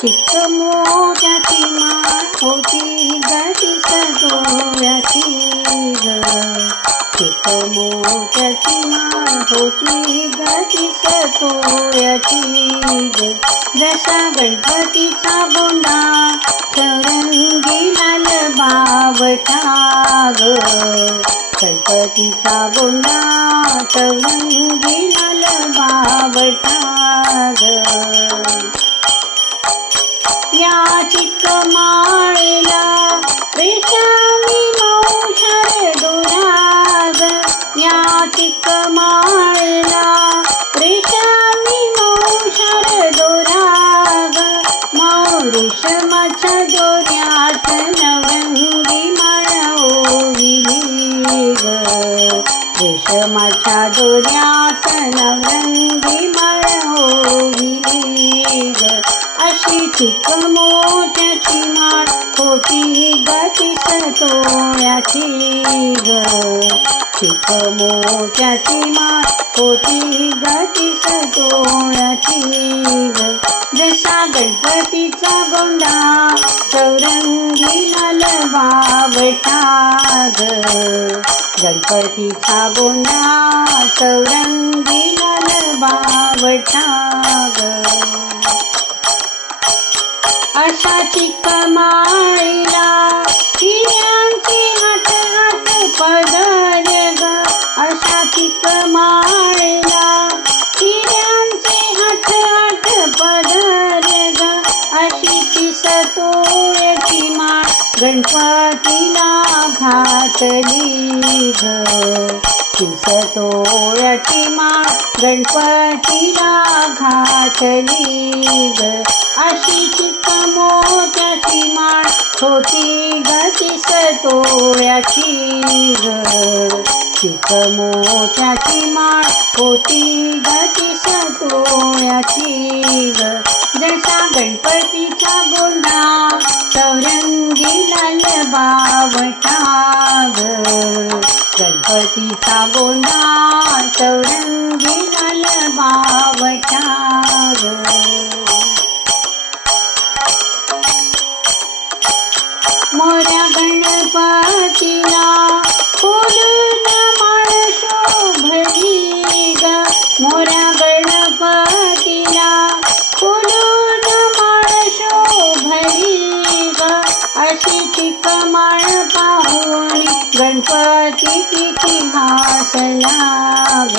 चिक मोत्याची माळ होती गती सजोळ्याची ग. चिक मोत्याची माळ होती गती सजोळ्याची ग. जसा गणपतीचा गोंडा चौरंगी लाल बावटा ग. गणपतीचा गोंडा चौरंगी लाल बावटा ग. या चिक माळेला रेशमी मौशर दोरा ग. या चिक माळेला रेशमी मौशर दोरा ग. रेशमाच्या दोऱ्यात नवरंगी माळ ओविली ग. रेशमाच्या दोऱ्यात नवरंगी माळ ओविली ग. अशी चिक मोत्याची माळ होती गती सतोळ्याची ग. चिक मोत्याची माळ होती गती सतोळ्याची ग. जसा गणपतीचा गोंडा चौरंगी लाल बावटा ग. गणपतीचा गोंडा चौरंगी लाल बावटा ग. अशा चिक माळीला हिऱ्यांची आठ आठ पदर ग. अशा चिक माळीला हिऱ्यांची आठ आठ पदर ग. अशी ती सतोळ्याची माळ गणपतीला घातली ग. ती सतोळ्याची माळ गणपतीला घातली ग. अशी चिक मोत्याची माळ होती गती सतोळ्याची ग. चिक मोत्याची माळ होती गती सतोळ्याची ग. जसा गणपतीचा गोंडा चौरंगी लाल बावटा ग. गणपतीचा गोंडा चौरंगी लाल बावटा ग. मोऱ्या गणपतीला फुलून माळ शोभली ग. मोऱ्या गणपतीला फुलून माळ शोभली ग. अशी चिक माळ पाहून गणपती किती हसला ग.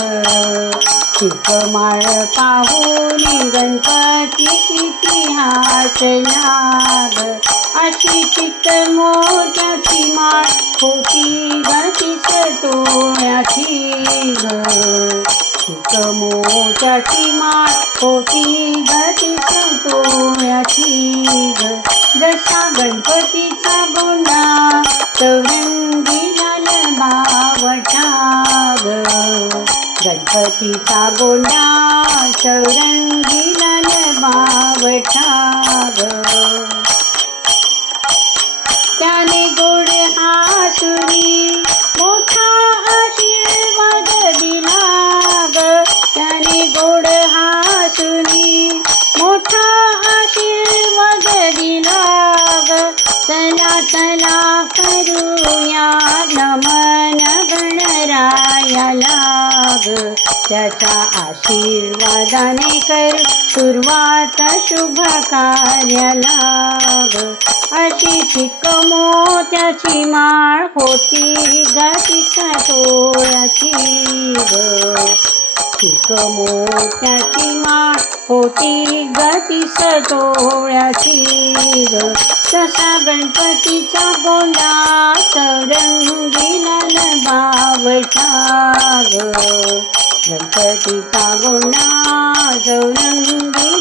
चिक माळ पाहून गणपती किती हसला ग. अशी चिक मोत्याची माळ होती गती सतोळ्याची ग. चिक मोत्याची माळ होती गती सतोळ्याची ग. जसा गणपतीचा गोंडा चौरंगी लाल बावटा ग. गणपतीचा गोंडा चौरंगी लाल बावटा ग. त्याने गोड हासुनी मोठा आशीर्वाद दिला ग. त्याने गोड हासुनी मोठा आशीर्वाद दिला ग. चला चला करूया नमन गणरायाला ग. त्याच्या आशीर्वादाने कर सुरुवात शुभ कार्याला ग. अशी चिक मोत्याची माळ होती गती सतोळ्याची ग. चिक मोत्याची माळ होती गती सतोळ्याची ग. तसा गणपतीचा गोंडा चौरंगी लाल बावटा ग. गणपतीचा गोंडा चौरंगी